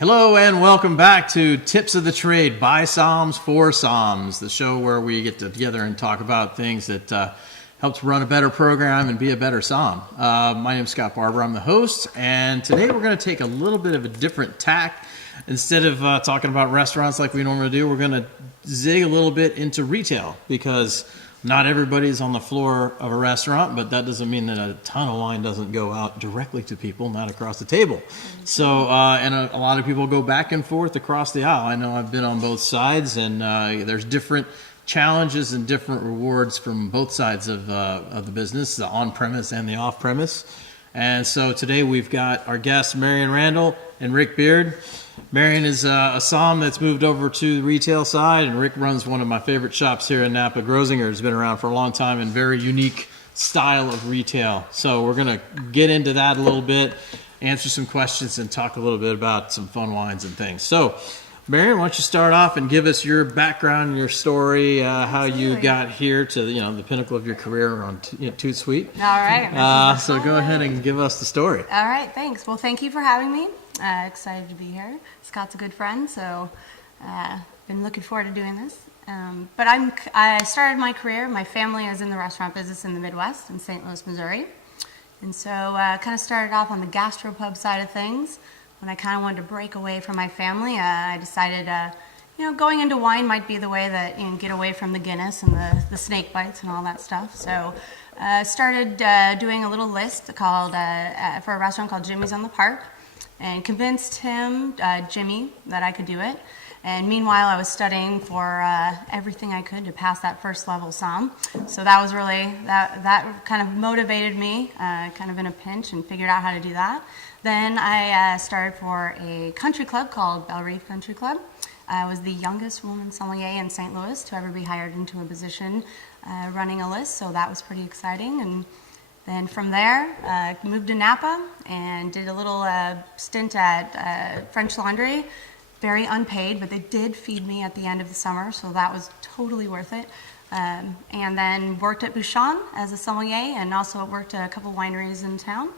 Hello and welcome back to Tips of the Trade by Somms for Somms, the show where we get together and talk about things that helps run a better program and be a better Somm. My name is Scott Barber, I'm the host, and today we're going to take a little bit of a different tack. Instead of talking about restaurants like we normally do, we're going to zig a little bit into retail because not everybody's on the floor of a restaurant, but that doesn't mean that a ton of wine doesn't go out directly to people, not across the table. So, and a lot of people go back and forth across the aisle. I know I've been on both sides, and there's different challenges and different rewards from both sides of the business, the on-premise and the off-premise. And so today we've got our guests, Marion Randall and Rick Beard. Marion is a Somm that's moved over to the retail side, and Rick runs one of my favorite shops here in Napa. Grosinger has been around for a long time and very unique style of retail. So we're going to get into that a little bit, answer some questions, and talk a little bit about some fun wines and things. So, Marion, why don't you start off and give us your background and your story, how you got here to the pinnacle of your career on ToutSuite. All right. So go ahead and give us the story. All right, thanks. Well, thank you for having me. Excited to be here. Scott's a good friend, so been looking forward to doing this. But I started my career. My family is in the restaurant business in the Midwest, in St. Louis, Missouri. And so kind of started off on the gastropub side of things. When I kind of wanted to break away from my family, I decided, going into wine might be the way that get away from the Guinness and the snake bites and all that stuff. So started doing a little list called for a restaurant called Jimmy's on the Park, and convinced him, Jimmy, that I could do it. And meanwhile, I was studying for everything I could to pass that first level Somm. So that was really, that kind of motivated me, kind of in a pinch, and figured out how to do that. Then I started for a country club called Belle Reef Country Club. I was the youngest woman sommelier in St. Louis to ever be hired into a position running a list, so that was pretty exciting. And then from there, moved to Napa and did a little stint at French Laundry. Very unpaid, but they did feed me at the end of the summer, so that was totally worth it. And then worked at Bouchon as a sommelier, and also worked at a couple wineries in town.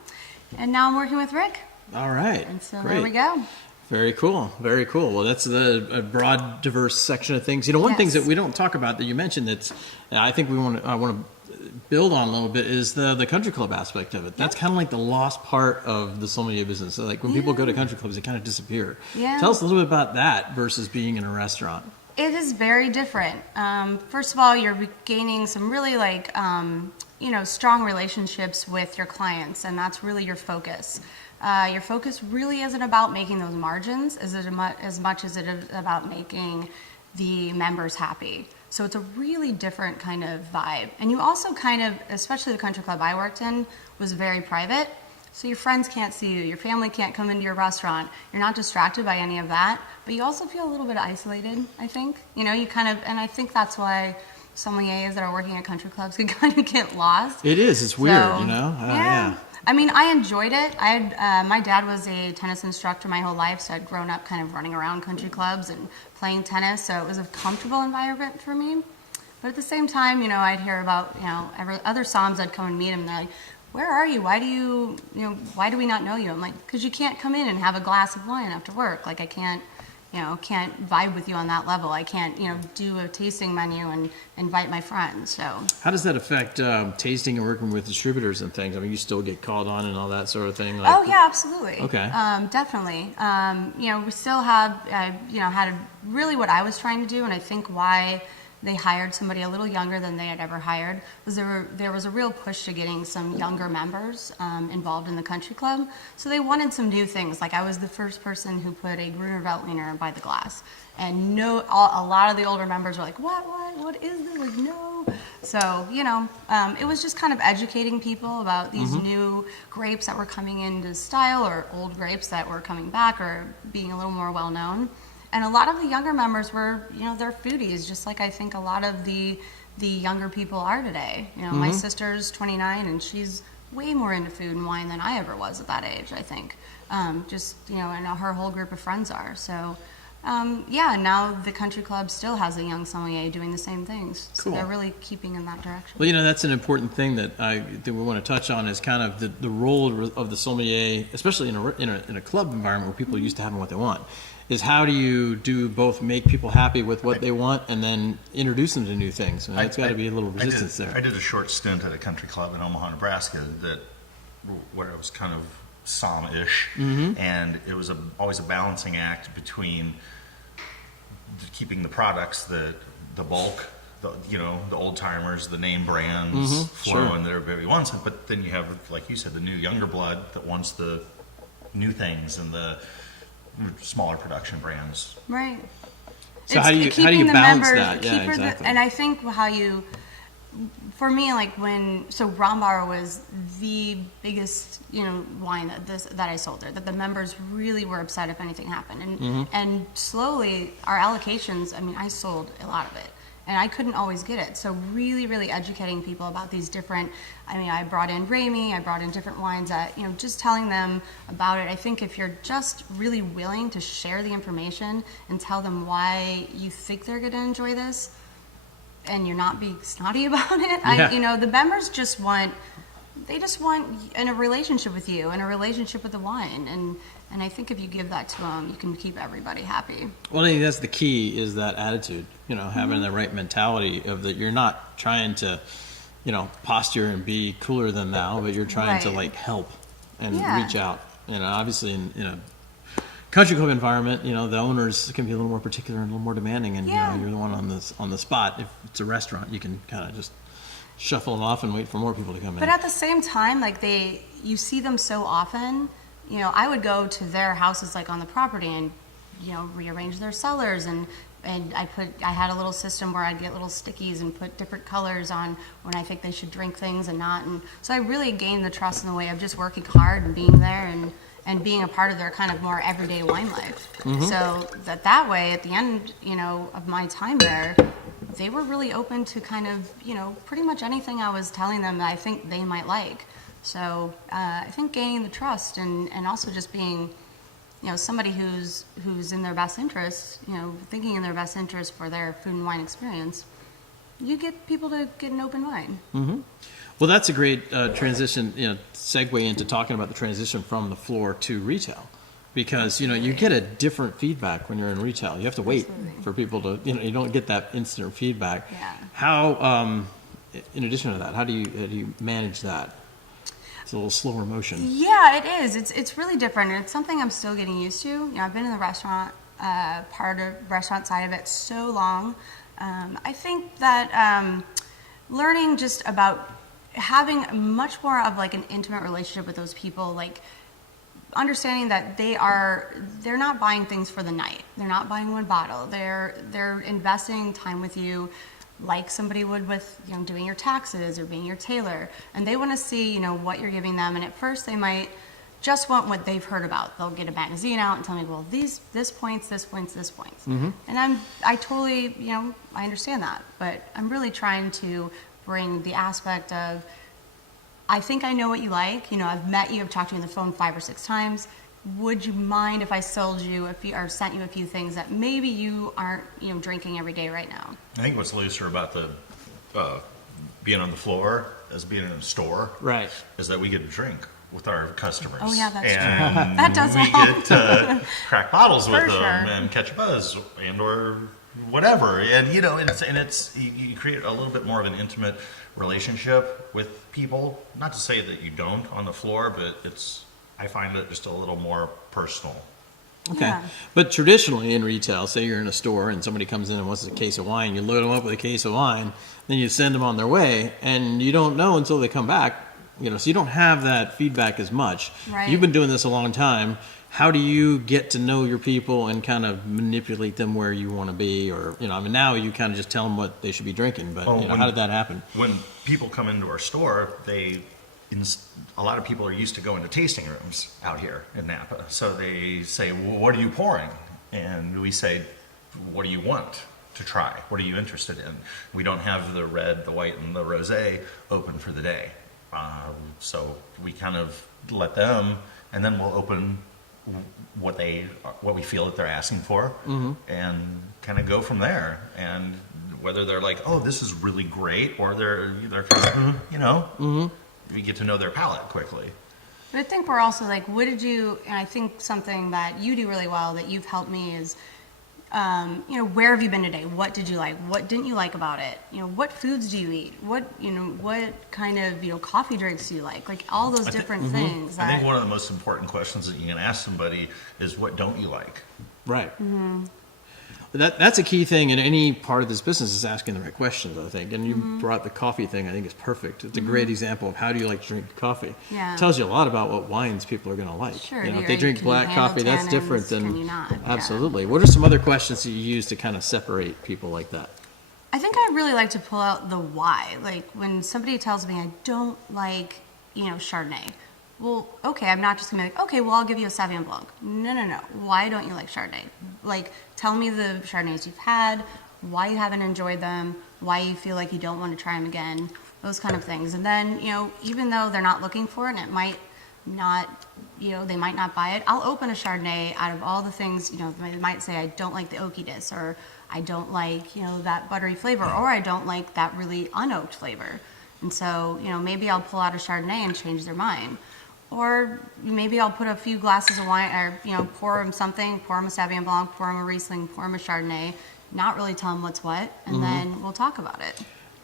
And now I'm working with Rick. All right. And so Great. There we go. Very cool. Very cool. Well, that's a broad, diverse section of things. One Yes. thing that we don't talk about that you mentioned that I think I want to build on a little bit is the country club aspect of it. That's kind of like the lost part of the sommelier business. So like when people go to country clubs, they kind of disappear. Yeah. Tell us a little bit about that versus being in a restaurant. It is very different. First of all, you're gaining some really strong relationships with your clients, and that's really your focus. Your focus really isn't about making those margins as much as it is about making the members happy. So it's a really different kind of vibe. And you also especially the country club I worked in, was very private. So your friends can't see you, your family can't come into your restaurant, you're not distracted by any of that, but you also feel a little bit isolated, I think. And I think that's why sommeliers that are working at country clubs can kind of get lost. It is. It's weird, Yeah. I mean, I enjoyed it. My dad was a tennis instructor my whole life, so I'd grown up kind of running around country clubs and playing tennis, so it was a comfortable environment for me. But at the same time, I'd hear about, other Somms. I'd come and meet them, and they're like, where are you? Why do we not know you? I'm like, because you can't come in and have a glass of wine after work. Like, I can't vibe with you on that level. I can't, do a tasting menu and invite my friends. So how does that affect tasting and working with distributors and things? I mean, you still get called on and all that sort of thing? Oh, yeah, absolutely. Okay. Definitely. We still have, had really what I was trying to do, and I think why they hired somebody a little younger than they had ever hired was there was a real push to getting some younger members involved in the country club. So they wanted some new things. Like I was the first person who put a Gruner Veltliner by the glass. And a lot of the older members were like, what is this? Like, no. So, it was just kind of educating people about these new grapes that were coming into style, or old grapes that were coming back or being a little more well-known. And a lot of the younger members were, they're foodies, just like I think a lot of the younger people are today. My sister's 29, and she's way more into food and wine than I ever was at that age, I think. And her whole group of friends are. So Yeah, now the country club still has a young sommelier doing the same things. So Cool. they're really keeping in that direction. Well, that's an important thing that we want to touch on is kind of the role of the sommelier, especially in a club environment where people are used to having what they want. Is how do you do both make people happy with what they want and then introduce them to new things? And that's got to be a little resistance there. I did a short stint at a country club in Omaha, Nebraska, where it was kind of Somm-ish, and it was always a balancing act between keeping the products, the bulk, the old timers, the name brands flowing that everybody wants, but then you have, like you said, the new younger blood that wants the new things and the smaller production brands. Right. So It's how do you keeping the balance members- that? Yeah, exactly. And I think for me, Rombauer was the biggest, wine that I sold there, that the members really were upset if anything happened. And slowly, our allocations, I sold a lot of it. And I couldn't always get it. So really, really educating people about these different, I brought in Ramey, I brought in different wines that, just telling them about it. I think if you're just really willing to share the information and tell them why you think they're going to enjoy this, and you're not being snotty about it, Yeah. the members just want in a relationship with you and a relationship with the wine. And I think if you give that to them, you can keep everybody happy. Well, I think that's the key is that attitude, having the right mentality of that you're not trying to, posture and be cooler than thou, but you're trying to Right. help and Yeah. reach out. Obviously in a country club environment, the owners can be a little more particular and a little more demanding, and Yeah. you're the one on the spot. If it's a restaurant, you can kind of just shuffle it off and wait for more people to come in. But at the same time, you see them so often. I would go to their houses on the property and rearrange their cellars, and I had a little system where I'd get little stickies and put different colors on when I think they should drink things and not. And so I really gained the trust in the way of just working hard and being there and being a part of their kind of more everyday wine life. So that way, at the end, of my time there, they were really open to kind of, pretty much anything I was telling them that I think they might like. So I think gaining the trust and also just being, somebody who's in their best interest, thinking in their best interest for their food and wine experience, you get people to get an open mind. Well, that's a great transition, segue into talking about the transition from the floor to retail. Because, you get a different feedback when you're in retail. You have to wait for people to, you don't get that instant feedback. Yeah. How, in addition to that, how do you manage that? It's a little slower motion. Yeah, it is. It's really different, and it's something I'm still getting used to. I've been in the restaurant restaurant side of it so long. I think that learning just about having much more of an intimate relationship with those people, understanding that they're not buying things for the night. They're not buying one bottle. They're investing time with you, like somebody would with doing your taxes or being your tailor, and they want to see what you're giving them. And at first they might just want what they've heard about. They'll get a magazine out and tell me, well, this points. And I totally I understand that, but I'm really trying to bring the aspect of, I think I know what you like. I've met you, I've talked to you on the phone 5 or 6 times. Would you mind if I sold you or sent you a few things that maybe you aren't, drinking every day right now? I think what's looser about the being on the floor as being in a store, Right. is that we get to drink with our customers. Oh, yeah, that's and That does we help. get to crack bottles with For them sure. and catch a buzz and or whatever. And you create a little bit more of an intimate relationship with people. Not to say that you don't on the floor, but I find it just a little more personal. Okay. Yeah. But traditionally in retail, say you're in a store and somebody comes in and wants a case of wine, you load them up with a case of wine, then you send them on their way, and you don't know until they come back, so you don't have that feedback as much. Right. You've been doing this a long time. How do you get to know your people and kind of manipulate them where you want to be? Or, now you kind of just tell them what they should be drinking, but how did that happen? When people come into our store, a lot of people are used to going to tasting rooms out here in Napa. So they say, well, what are you pouring? And we say, what do you want to try? What are you interested in? We don't have the red, the white, and the rosé open for the day. So we kind of let them, and then we'll open what we feel that they're asking for, and kind of go from there. And whether they're like, oh, this is really great, or they're kind of, you get to know their palate quickly. But I think we're also like, what did you, and I think something that you do really well that you've helped me is, where have you been today? What did you like? What didn't you like about it? What foods do you eat? What kind of, coffee drinks do you like? Like all those different things. I think one of the most important questions that you can ask somebody is, what don't you like? Right. That's a key thing in any part of this business, is asking the right questions, I think. And you brought the coffee thing, I think, is perfect. It's a great example of how do you like to drink coffee. Yeah. It tells you a lot about what wines people are going to like. Sure. If they drink black coffee, that's different than... Can you not? Absolutely. What are some other questions that you use to kind of separate people like that? I think I really like to pull out the why. Like when somebody tells me I don't like, Chardonnay. Well, okay, I'm not just going to be like, okay, well, I'll give you a Sauvignon Blanc. No. Why don't you like Chardonnay? Like, tell me the Chardonnays you've had, why you haven't enjoyed them, why you feel like you don't want to try them again, those kind of things. And then, even though they're not looking for it and it might not, they might not buy it, I'll open a Chardonnay out of all the things, they might say, I don't like the oakiness, or I don't like, that buttery flavor, or I don't like that really unoaked flavor. And so, maybe I'll pull out a Chardonnay and change their mind. Or maybe I'll put a few glasses of wine, or, pour them something, pour them a Sauvignon Blanc, pour them a Riesling, pour them a Chardonnay, not really tell them what's what, and then we'll talk about it.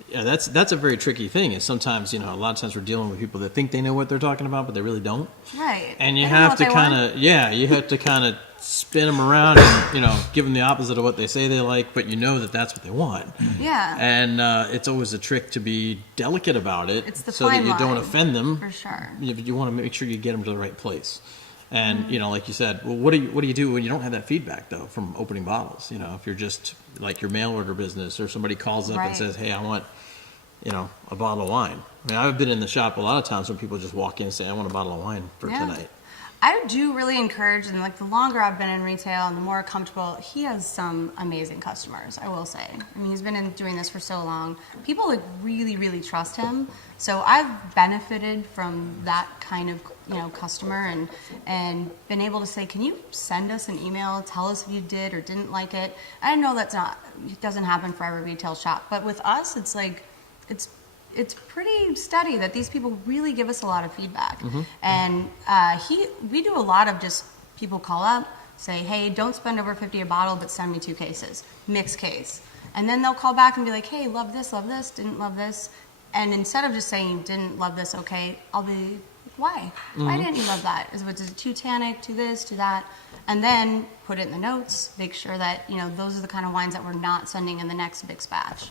Yeah, that's a very tricky thing. Is sometimes, a lot of times we're dealing with people that think they know what they're talking about, but they really don't. Right. And you have to you have to kind of spin them around and, give them the opposite of what they say they like, but that's what they want. Yeah. And it's always a trick to be delicate about it, It's the so that fine you don't line, offend them. for sure. You want to make sure you get them to the right place. And, like you said, well, what do you do when you don't have that feedback, though, from opening bottles? If you're just like your mail order business, or somebody calls up and says, hey, I want, a bottle of wine. I mean, I've been in the shop a lot of times when people just walk in and say, I want a bottle of wine for tonight. I do really encourage, and like the longer I've been in retail and the more comfortable, he has some amazing customers, I will say. I mean, he's been doing this for so long. People like really, really trust him. So I've benefited from that kind of, customer and been able to say, can you send us an email, tell us if you did or didn't like it? I know it doesn't happen for every retail shop, but with us, it's like, it's pretty steady that these people really give us a lot of feedback. And we do a lot of just people call up, say, hey, don't spend over $50 a bottle, but send me 2 cases, mixed case. And then they'll call back and be like, hey, love this, didn't love this. And instead of just saying, didn't love this, okay, I'll be, why? Why didn't you love that? Is it too tannic, too this, too that? And then put it in the notes, make sure that, those are the kind of wines that we're not sending in the next mixed batch.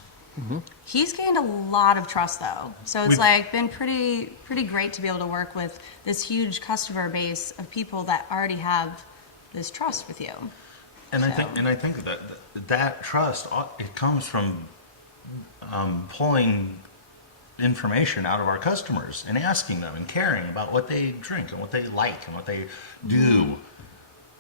He's gained a lot of trust, though, so it's been pretty great to be able to work with this huge customer base of people that already have this trust with you. And I think that trust, it comes from pulling information out of our customers and asking them and caring about what they drink and what they like and what they do,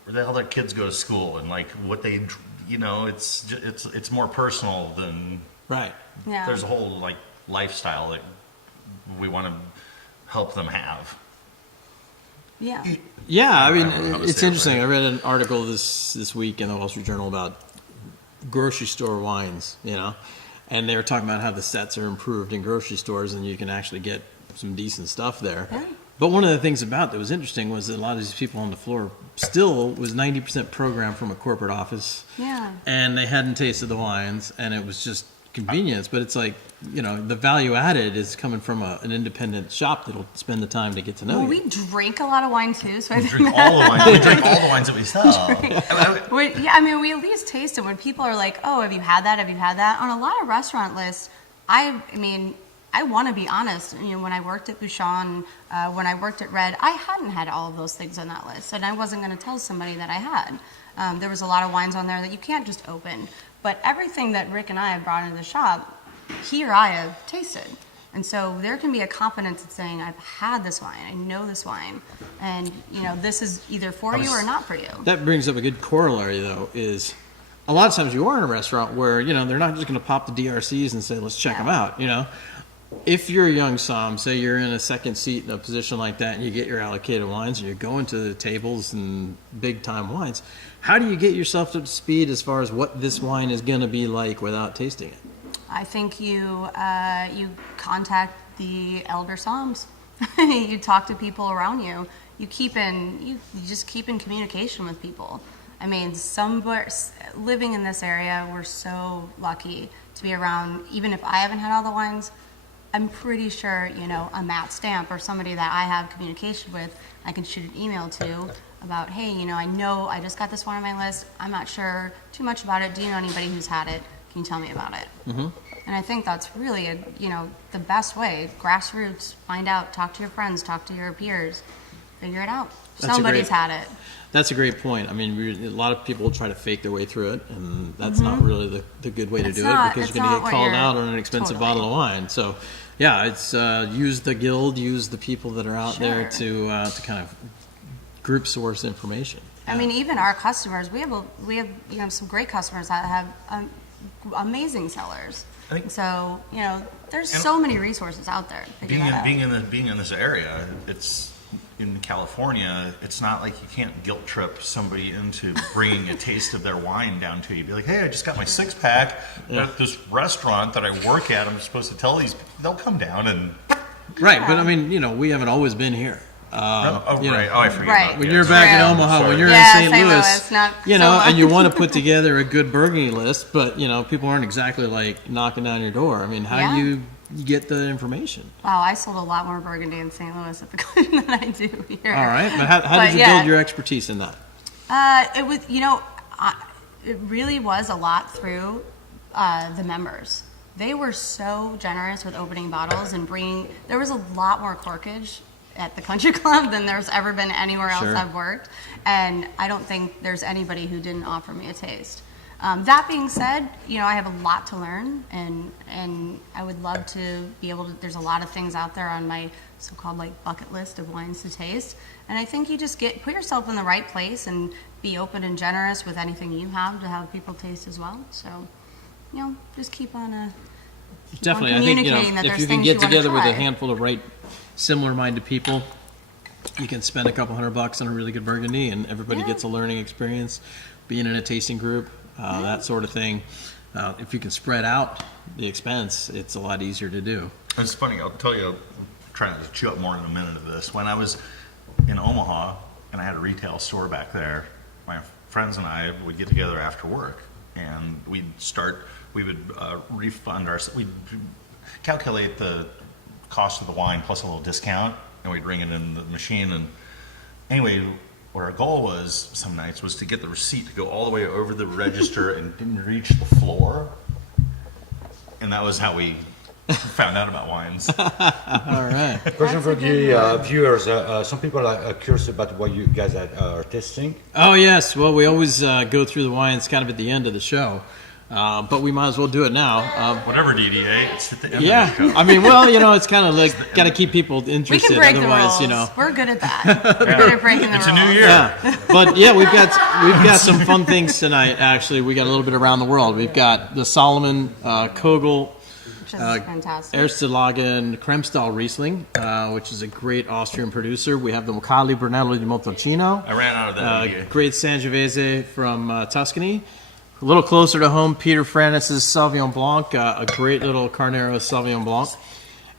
where the hell their kids go to school, and like what they, it's more personal than. Right. Yeah. There's a whole like lifestyle that we want to help them have. Yeah. Yeah, I mean, don't know how to it's say it interesting. right. I read an article this week in the Wall Street Journal about grocery store wines, and they were talking about how the sets are improved in grocery stores, and you can actually get some decent stuff there. Yeah. But one of the things about that was interesting was that a lot of these people on the floor still was 90% programmed from a corporate office. Yeah. And they hadn't tasted the wines, and it was just convenience, but it's like, the value added is coming from an independent shop that'll spend the time to get to know Well, you. we drink a lot of wine too, so I think Drink all the wines. We drink all the wines that we sell. we at least taste it when people are like, oh, have you had that? Have you had that? On a lot of restaurant lists, I want to be honest. When I worked at Bouchon, when I worked at Red, I hadn't had all of those things on that list, and I wasn't going to tell somebody that I had. There was a lot of wines on there that you can't just open. But everything that Rick and I have brought into the shop, he or I have tasted. And so there can be a confidence in saying, I've had this wine, I know this wine, and this is either for you or not for you. That brings up a good corollary, though, is a lot of times you are in a restaurant where, they're not just going to pop the DRCs and say, let's check them out, if you're a young som, say you're in a second seat in a position like that, and you get your allocated wines, and you're going to the tables and big time wines, how do you get yourself up to speed as far as what this wine is going to be like without tasting it? I think you contact the elder somms. You talk to people around you. You just keep in communication with people. I mean, living in this area, we're so lucky to be around. Even if I haven't had all the wines, I'm pretty sure, a Matt Stamp or somebody that I have communication with, I can shoot an email to about, hey, I know I just got this wine on my list. I'm not sure too much about it. Do you know anybody who's had it? Can you tell me about it? Mm-hmm. And I think that's really, the best way. Grassroots, find out, talk to your friends, talk to your peers, figure it out. Somebody's had it. That's a great point. I mean, a lot of people try to fake their way through it, and that's not really the good way to do it, because you're going to get called out on an expensive bottle of wine. So, yeah, it's use the guild, use the people that are out there to kind of group source information. I mean, even our customers, we have some great customers that have amazing sellers. So, there's so many resources out there. Being in this area, it's in California. It's not like you can't guilt trip somebody into bringing a taste of their wine down to you. Be like, hey, I just got my 6-pack at this restaurant that I work at. I'm supposed to tell these. They'll come down and. Right, but I mean, we haven't always been here. Right. Oh, I forget. Right. When you're back in Omaha, when you're in St. Louis, and you want to put together a good Burgundy list, but people aren't exactly like knocking down your door. I mean, how do you get the information? Wow, I sold a lot more Burgundy in St. Louis at the garden than I do here. All right, but how did you build your expertise in that? It was, it really was a lot through the members. They were so generous with opening bottles and bringing. There was a lot more corkage at the country club than there's ever been anywhere else I've worked, and I don't think there's anybody who didn't offer me a taste. That being said, I have a lot to learn, and I would love to be able to. There's a lot of things out there on my so-called bucket list of wines to taste, and I think you just put yourself in the right place and be open and generous with anything you have to have people taste as well. So, just keep on definitely. I think if you can get together with a handful of similar-minded people, you can spend a couple $100 on a really good Burgundy, and everybody gets a learning experience. Being in a tasting group, that sort of thing. If you can spread out the expense, it's a lot easier to do. It's funny. I'll tell you. I'm trying to chew up more in a minute of this. When I was in Omaha and I had a retail store back there, my friends and I would get together after work, and we'd refund we'd calculate the cost of the wine plus a little discount, and we'd ring it in the machine. And anyway, what our goal was some nights was to get the receipt to go all the way over the register and didn't reach the floor, and that was how we found out about wines. All right. Question for the viewers. Some people are curious about what you guys are tasting. Oh, yes. Well, we always go through the wines kind of at the end of the show. But we might as well do it now. Whatever, DDA. It's at the end of the show. I mean, it's kind of like got to keep people interested. We can break otherwise, the rules. We're good at that. We're good at breaking the rules. It's a new year. Yeah. But we've got some fun things tonight. Actually, we got a little bit around the world. We've got the Solomon Kogel, which is fantastic. Erstelagen Kremstal Riesling, which is a great Austrian producer. We have the Mocali Brunello di Montalcino. I ran out of that. Great Sangiovese from Tuscany. A little closer to home, Peter Franis's Sauvignon Blanc, a great little Carnero Sauvignon Blanc.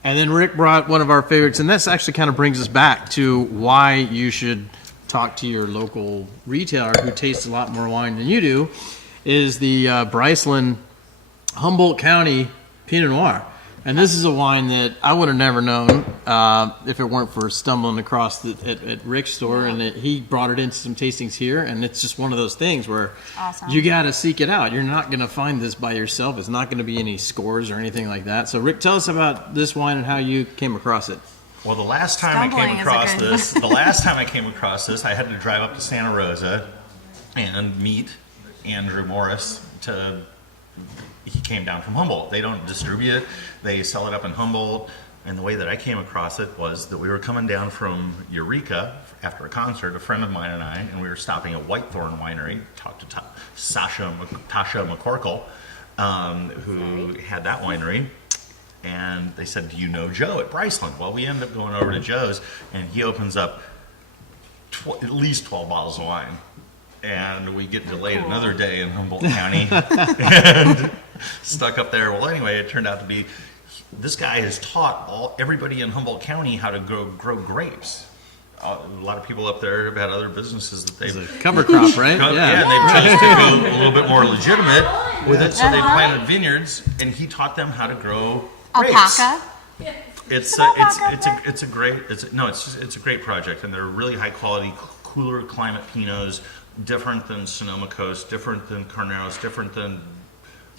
And then Rick brought one of our favorites, and this actually kind of brings us back to why you should talk to your local retailer who tastes a lot more wine than you do, is the Bryceland Humboldt County Pinot Noir. And this is a wine that I would have never known if it weren't for stumbling across at Rick's store, and he brought it into some tastings here, and it's just one of those things where you got to seek it out. You're not going to find this by yourself. It's not going to be any scores or anything like that. So, Rick, tell us about this wine and how you came across it. Well, the last time I came across this, I had to drive up to Santa Rosa and meet Andrew Morris he came down from Humboldt. They don't distribute it. They sell it up in Humboldt. And the way that I came across it was that we were coming down from Eureka after a concert, a friend of mine and we were stopping at Whitethorn Winery, talked to Tasha McCorkle, who had that winery. and they said, "Do you know Joe at Bryceland?" Well, we ended up going over to Joe's, and he opens up at least 12 bottles of wine. And we get delayed another day in Humboldt County and stuck up there. Well, anyway, it turned out to be this guy has taught everybody in Humboldt County how to grow grapes. A lot of people up there have had other businesses that they've... It's a cover crop, right? Yeah, they've chose to go a little bit more legitimate with it, so they planted vineyards, and he taught them how to grow grapes. Alpaca. It's a great project, and they're really high quality, cooler climate Pinots, different than Sonoma Coast, different than Carneros, different than...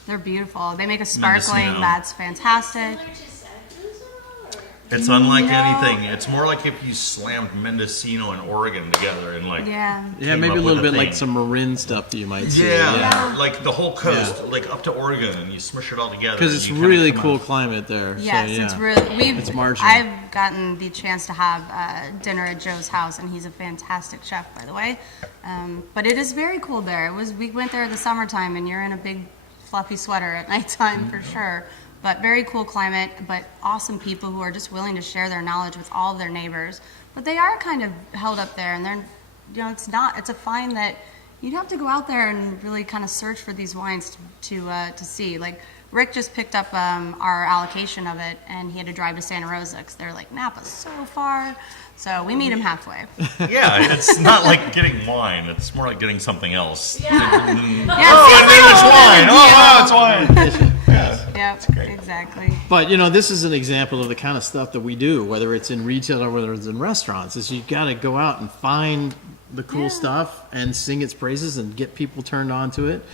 They're beautiful. They make a sparkling Mendocino. that's fantastic. It's unlike anything. It's more like if you slammed Mendocino and Oregon together and Yeah, came maybe a up little with bit like thing. some Marin stuff that you might see. Yeah, like the whole coast, like up to Oregon, and you smush it all together. Because and it's you kinda really come cool out. climate there. Yes, so, yeah. it's really. It's marginal. I've gotten the chance to have dinner at Joe's house, and he's a fantastic chef, by the way. But it is very cold there. We went there in the summertime, and you're in a big fluffy sweater at nighttime for sure. But very cool climate, but awesome people who are just willing to share their knowledge with all of their neighbors. But they are kind of held up there, and they're, it's a find that you'd have to go out there and really kind of search for these wines to see. Like Rick just picked up our allocation of it, and he had to drive to Santa Rosa because they're like, Napa's so far. So we meet him halfway. Yeah, it's not like getting wine. It's more like getting something else. Yeah, It's wine. Yep, exactly. But this is an example of the kind of stuff that we do, whether it's in retail or whether it's in restaurants. Is you got to go out and find the cool stuff and sing its praises and get people turned on to it.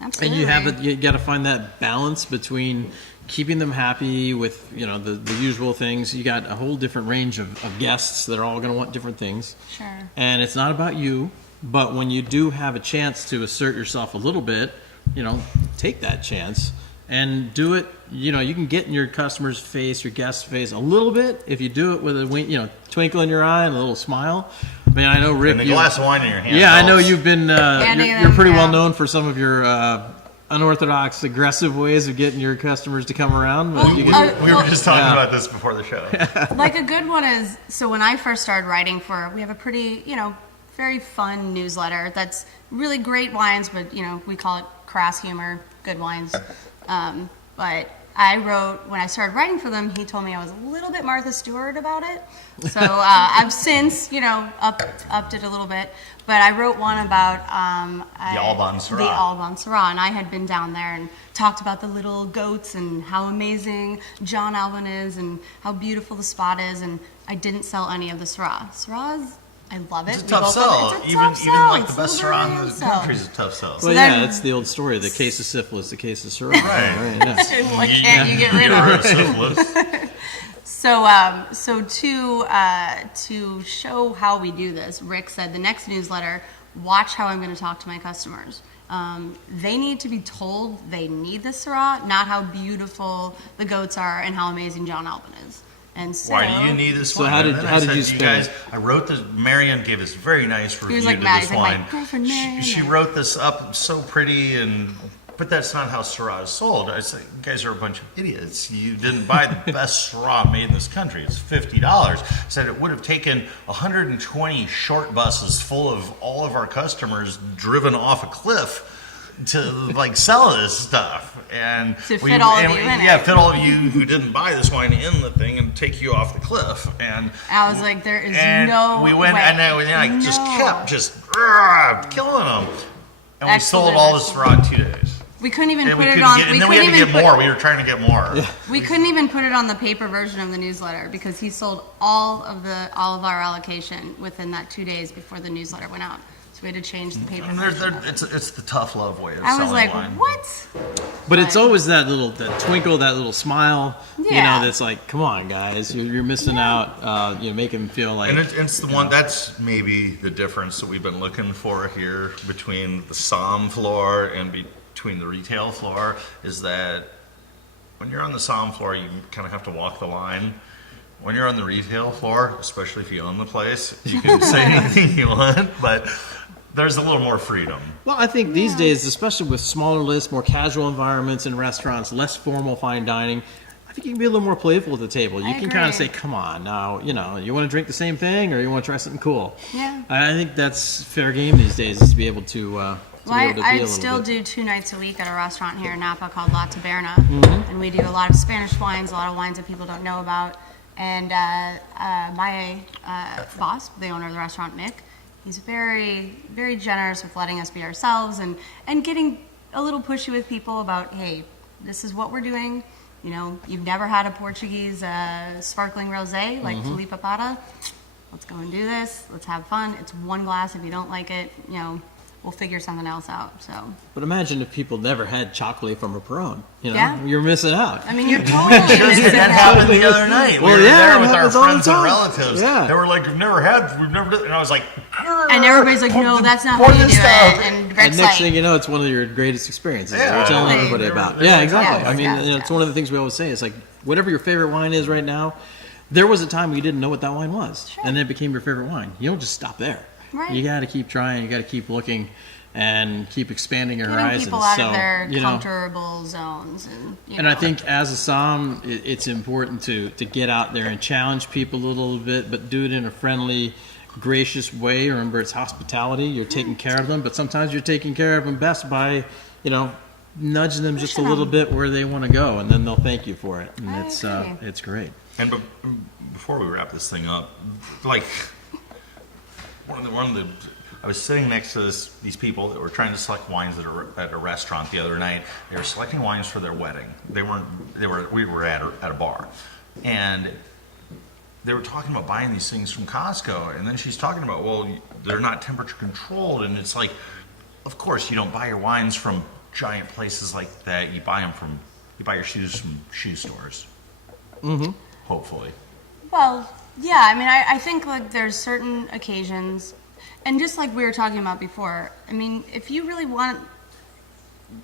Absolutely. And you got to find that balance between keeping them happy with the usual things. You got a whole different range of guests that are all going to want different things. Sure. And it's not about you, but when you do have a chance to assert yourself a little bit, take that chance. And do it, you can get in your customer's face, your guest's face a little bit if you do it with a twinkle in your eye and a little smile. I mean, I know Rick. And a glass of wine in your hand. Yeah, I know you've been. You're pretty yeah. well known for some of your unorthodox, aggressive ways of getting your customers to come around. But We were just talking about this before the show. Like a good one is, so when I first started writing we have a pretty, very fun newsletter that's really great wines, but, we call it crass humor, good wines. But I wrote, when I started writing for them, he told me I was a little bit Martha Stewart about it. So I've since, upped it a little bit. But I wrote one about The Alban Syrah. The Alban Syrah, and I had been down there and talked about the little goats and how amazing John Alban is and how beautiful the spot is, and I didn't sell any of the Syrah. Syrah's, I love it. It's a tough sell. Even like the best Syrah in the country is a tough sell. Well, yeah, it's the old story: the case of syphilis, the case of Syrah. Right. Yeah. What can't you get rid of? Syphilis. So to show how we do this, Rick said the next newsletter, watch how I'm going to talk to my customers. They need to be told they need the Syrah, not how beautiful the goats are and how amazing John Alban is. And so, why do you need this wine? how did And then I you said, spend? guys, I wrote this. Marion gave this very nice review was like, to Matt, this he's like, wine. my girlfriend Marion. She wrote this up so pretty, but that's not how Syrah is sold. I said, you guys are a bunch of idiots. You didn't buy the best Syrah made in this country. It's $50. Said it would have taken 120 short buses full of all of our customers driven off a cliff to sell this stuff, and to fit all of you in it. fit all of you who didn't buy this wine in the thing and take you off the cliff. And I was like, there is and we went way. and I just kept killing them, and we sold all this Syrah in 2 days. We couldn't even And put we it couldn't on. get, and then we had to get more. We were trying to get more. We couldn't even put it on the paper version of the newsletter because he sold all of our allocation within that 2 days before the newsletter went out. So we had to change the paper And version. it's the tough love way of I was selling like, wine. what? But it's always that twinkle, that little smile. Yeah. That's like, come on, guys, you're missing out. Make them feel like. And it's the one that's maybe the difference that we've been looking for here between the Somm floor and between the retail floor is that when you're on the Somm floor, you kind of have to walk the line. When you're on the retail floor, especially if you own the place, you can say anything you want, but there's a little more freedom. Well, I think these days, especially with smaller lists, more casual environments in restaurants, less formal fine dining, I think you can be a little more playful at the table. You I can kind of agree. say, come on, now, you know, you want to drink the same thing or you want to try something cool. Yeah. I think that's fair game these days, is to be able to, Well, be able to be a I little still bit. do 2 nights a week at a restaurant here in Napa called La Taberna, Mm-hmm. and we do a lot of Spanish wines, a lot of wines that people don't know about. And my boss, the owner of the restaurant, Nick, he's very, very generous with letting us be ourselves and getting a little pushy with people about, hey, this is what we're doing. You know, you've never had a Portuguese sparkling rosé like Felipe Pata. Let's go and do this. Let's have fun. It's 1 glass. If you don't like it, you know, we'll figure something else out. So, But imagine if people never had chocolate from a Perón. You know, Yeah. you're missing out. I mean, you're totally missing That out. happened the other night. Well, we were yeah, there it with our happens all the friends and time. relatives. Yeah. They were like, we've never done it. And I was like, And everybody's like, no, that's not how pour you do this stuff. it. And And Greg's next like, thing you know, it's one of your greatest experiences that Yeah. you're telling Totally. everybody about. They were Yeah, exactly. Yes, I mean, yes, you know, it's yes. one of the things we always say. It's like, whatever your favorite wine is right now, there was a time when you didn't know what that wine was. Sure. And then it became your favorite wine. You don't just stop there. Right. You got to keep trying. You got to keep looking and keep expanding your getting horizons. people out So, of their you know, comfortable zones. And and I think as a Somm, it's important to get out there and challenge people a little bit, but do it in a friendly, gracious way. Remember, it's hospitality. You're taking care of them, but sometimes you're taking care of them best by, you know, nudging them just a Pushing little them. bit where they want to go, and then they'll thank you for it. And I it's agree. it's great. And before we wrap this thing up, like one of the, I was sitting next to these people that were trying to select wines at a restaurant the other night. They were selecting wines for their wedding. We were at a bar, and they were talking about buying these things from Costco. And then she's talking about, well, they're not temperature controlled, and it's like, of course you don't buy your wines from giant places like that. You buy your shoes from shoe stores. Mm-hmm. Hopefully. Well, yeah, I mean, I think like there's certain occasions, and just like we were talking about before, I mean, if you really want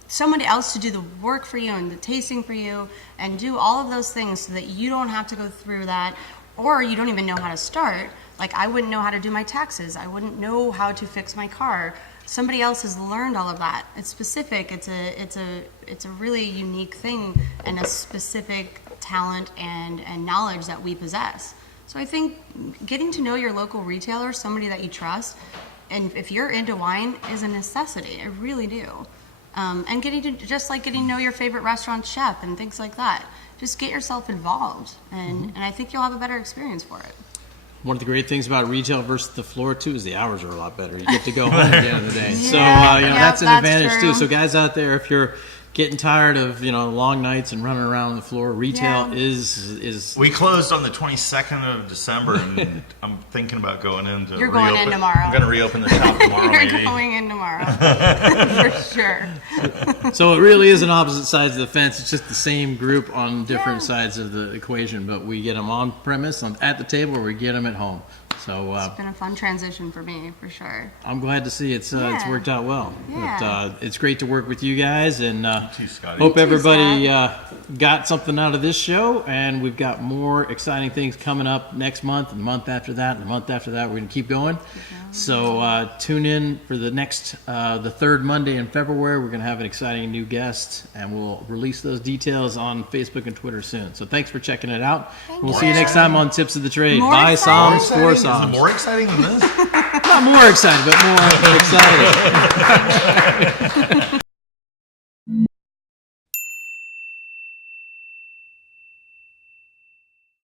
somebody else to do the work for you and the tasting for you and do all of those things so that you don't have to go through that, or you don't even know how to start, like I wouldn't know how to do my taxes, I wouldn't know how to fix my car. Somebody else has learned all of that. It's specific. It's a really unique thing and a specific talent and knowledge that we possess. So I think getting to know your local retailer, somebody that you trust, and if you're into wine, is a necessity. I really do. And getting to know your favorite restaurant chef and things like that. Just get yourself involved, and I think you'll have a better experience for it. One of the great things about retail versus the floor too is the hours are a lot better. You get to go home at the end of the day. So Yeah, you know, yeah, that's an that's advantage true. too. So guys out there, if you're getting tired of, you know, long nights and running around the floor, retail Yeah. is We closed on the 22nd of December, and I'm thinking about going in to You're going in tomorrow. I'm going to reopen the shop tomorrow, You're maybe. going in tomorrow, for sure. So it really is an opposite sides of the fence. It's just the same group on different Yeah. sides of the equation, but we get them on premise, at the table, or we get them at home. So It's been a fun transition for me, for sure. I'm glad to see it's Yeah. worked out well. Yeah. But, it's great to work with you guys, and too, Scotty. hope too, everybody got something out of this show. And we've got more exciting things coming up next month, and the month after that, and the month after that. We're going to keep going. So tune in for the next, the third Monday in February. We're going to have an exciting new guest, and we'll release those details on Facebook and Twitter soon. So thanks for checking it out. We'll see you next time on Tips of the Trade. More Bye, exciting? Somms, for Is it Somms. more exciting than this? Not more excited, but more excited.